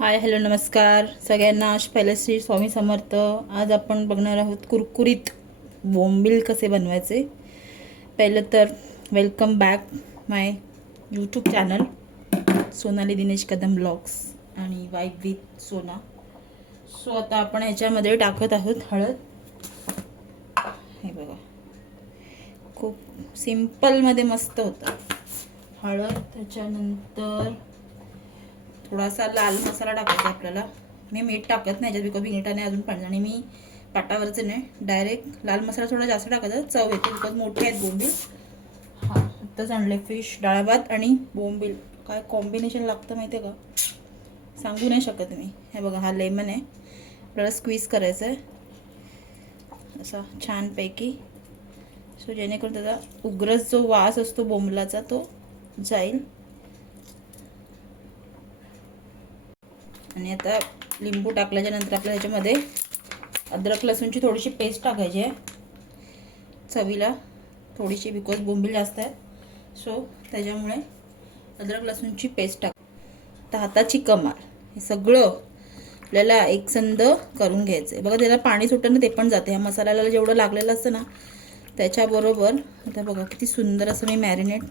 Hi hello नमस्कार सगळ्यांना. पहिलं श्री स्वामी समर्थ. आज आपण बघणार आहोत कुरकुरीत बोंबील कसे बनवायचे. पहिलं तर welcome back my YouTube channel Sonali Dinesh Kadam vlogs आणि वाईफ विथ सोना. सो आता आपण ह्याच्यामध्ये टाकत आहोत हळद. हे बघा खूप सिम्पलमध्ये मस्त होतं. हळद, त्याच्यानंतर थोडासा लाल मसाला टाकायचा आपल्याला. मी मीठ टाकत नाही याच्यात बिकॉज मीठाने अजून पाणी, आणि मी पाटावरचं नाही डायरेक्ट लाल मसाला थोडा जास्त टाकायचा, चव येते बिकॉज मोठे आहेत बोंबील. हां आत्ताच आणले फिश, डाळ भात आणि बोंबील. काय कॉम्बिनेशन लागतं माहिती आहे का, सांगू नाही शकत मी. हे बघा हा लेमन आहे, आपल्याला स्क्वीज करायचं आहे असा छानपैकी, सो जेणेकरून त्याचा उग्रच जो वास असतो बोंबलाचा तो जाईल. आणि आता लिंबू टाकल्याच्या नंतर आपल्याला त्याच्यामध्ये अद्रक लसूणची थोडीशी पेस्ट टाकायची आहे चवीला थोडीशी, बिकॉज बोंबील जास्त आहे सो त्याच्यामुळे अद्रक लसूणची पेस्ट टाक. तर हाताची कमाल हे सगळं आपल्याला एकसंध करून घ्यायचं आहे. बघा त्याला पाणी सुटतं ना, ते पण जाते. ह्या मसाल्याला जेवढं लागलेलं असतं ना त्याच्याबरोबर. आता बघा किती सुंदर असं मी मॅरिनेट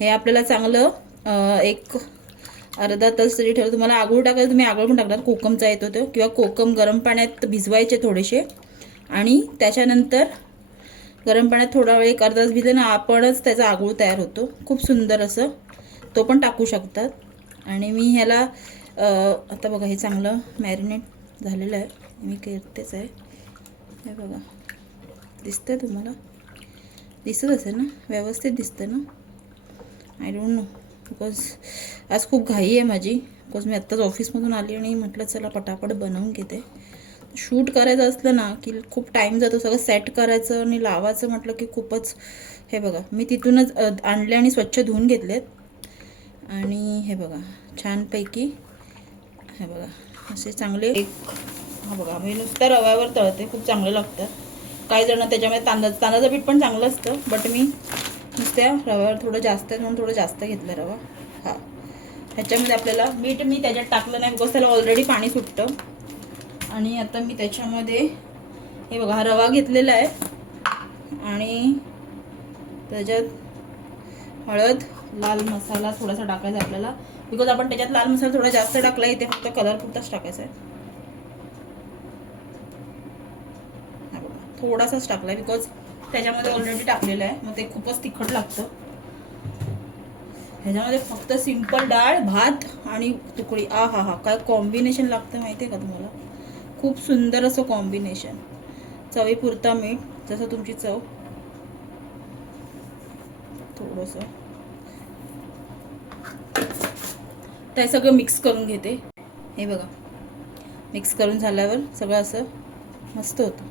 हे आपल्याला चांगलं एक अर्धा तास तरी ठेवलं. तुम्हाला आगळ टाकायचं तुम्ही आगळ पण टाकणार, कोकमचा येतो तो, किंवा कोकम गरम पाण्यात भिजवायचे थोडेसे, आणि त्याच्यानंतर गरम पाण्यात थोडा वेळ एक अर्धा तास भिजले ना आपणच त्याचा आगळ तयार होतो. खूप सुंदर असं तो पण टाकू शकतात. आणि मी ह्याला आता बघा हे चांगलं मॅरिनेट झालेलं आहे, मी करतेच आहे. हे बघा दिसतंय तुम्हाला, दिसत असेल ना, व्यवस्थित दिसतं ना. आय डोंट नो बिकॉज आज खूप घाई आहे माझी, बिकॉज मी आत्ताच ऑफिसमधून आली आणि म्हटलं चला पटापट बनवून घेते. शूट करायचं असलं ना की खूप टाईम जातो, सगळं सेट करायचं आणि लावायचं म्हटलं की खूपच. हे बघा मी तिथूनच आणले आणि स्वच्छ धुवून घेतलेत. आणि हे बघा छानपैकी हे बघा असे चांगले एक. हा बघा मी नुसत्या रव्यावर तळते, खूप चांगलं लागतं. काही जण त्याच्यामध्ये तांदळाचं पीठ पण चांगलं असतं, बट मी नुसत्या रव्यावर थोडं जास्त आहे म्हणून थोडं जास्त घेतलं रवा. हां ह्याच्यामध्ये आपल्याला मीठ मी त्याच्यात टाकलं नाही बिकॉज त्याला ऑलरेडी पाणी सुटतं. आणि आता मी त्याच्यामध्ये हे बघा हा रवा घेतलेला आहे आणि त्याच्यात हळद, लाल मसाला थोडासा टाकायचा आपल्याला, बिकॉज आपण त्याच्यात लाल मसाला थोडा जास्त टाकला, इथे फक्त कलर पुरताच टाकायचा आहे. हा बघा थोडासाच टाकला आहे बिकॉज त्याच्यामध्ये ऑलरेडी टाकलेलं आहे, मग ते खूपच तिखट लागतं. ह्याच्यामध्ये फक्त सिंपल डाळ भात आणि तुकडी. आ हा हा काय कॉम्बिनेशन लागतं माहिती आहे का तुम्हाला, खूप सुंदर असं कॉम्बिनेशन. चवीपुरता मीठ, जसं तुमची चव, थोडंसं. ते सगळं मिक्स करून घेते. हे बघा मिक्स करून झाल्यावर सगळं असं मस्त होतं.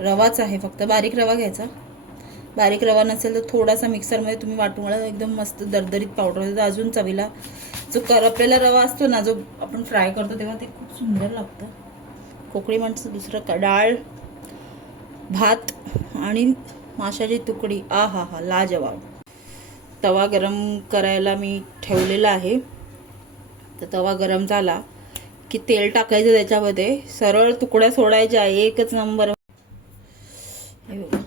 रवाच आहे फक्त, बारीक रवा घ्यायचा. बारीक रवा नसेल तर थोडासा मिक्सरमध्ये तुम्ही वाटून मला एकदम मस्त दरदरीत पावडर होतं. अजून चवीला जो करपलेला रवा असतो ना, जो आपण फ्राय करतो तेव्हा ते खूप सुंदर लागतं. कोकळी माणसं दुसरं डाळ भात आणि माशाची तुकडी. आ हा हा लाजवाब. तवा गरम करायला मी ठेवलेला आहे. तर तवा गरम झाला की तेल टाकायचं, त्याच्यामध्ये सरळ तुकड्या सोडायच्या, एकच नंबर. हे बघा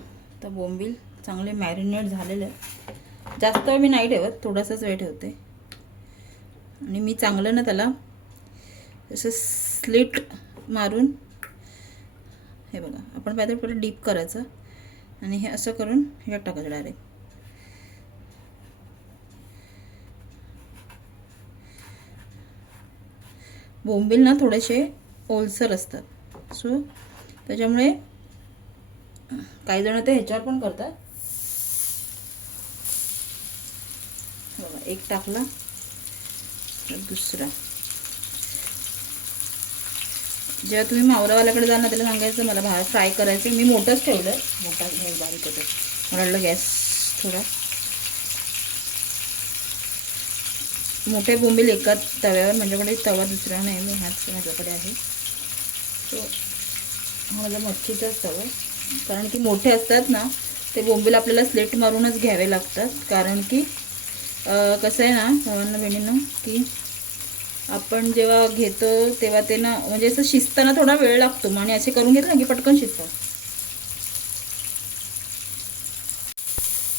तर बोंबील चांगले मॅरिनेट झालेले आहे. जास्त वेळ मी नाही ठेवत, थोडासाच वेळ ठेवते. आणि मी चांगलं ना त्याला असं स्लिट मारून, हे बघा आपण पहिलं डीप करायचं आणि हे असं करून ह्यात टाकायचं डायरेक्ट. बोंबील ना थोडेसे ओलसर असतात, सो त्याच्यामुळे काही जण ते ह्याच्यावर पण करतात. बघा एक टाकला तर दुसरा. जेव्हा तुम्ही मावरावाल्याकडे जाणार त्याला सांगायचं मला बाहेर फ्राय करायचं. मी मोठंच ठेवलं, मोठा गॅस बारीक होतं, म्हटलं गॅस थोडा. मोठे बोंबील एका तव्यावर, माझ्याकडे तवा दुसरा नाही, मी हाच माझ्याकडे आहे. सो हा माझा मच्छीचाच तवा आहे, कारण की मोठे असतात ना ते बोंबील आपल्याला स्लेट मारूनच घ्यावे लागतात. कारण की कसं आहे ना भावांना बहिणींना, की आपण जेव्हा घेतो तेव्हा ते ना म्हणजे असं शिजताना थोडा वेळ लागतो आणि असे करून घेतलं की पटकन शिजतं.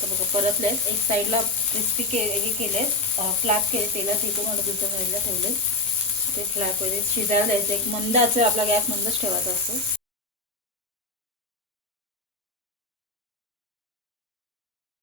तर बघा परतले, एक साईडला क्रिस्पी हे केले, फ्लॅप केले तेलात इथून आणि दुसऱ्या साईडला ठेवले. ते फ्लॅप वगैरे शिजायला द्यायचं. एक मंद आचेवर आपला गॅस मंदच ठेवायचा असतो.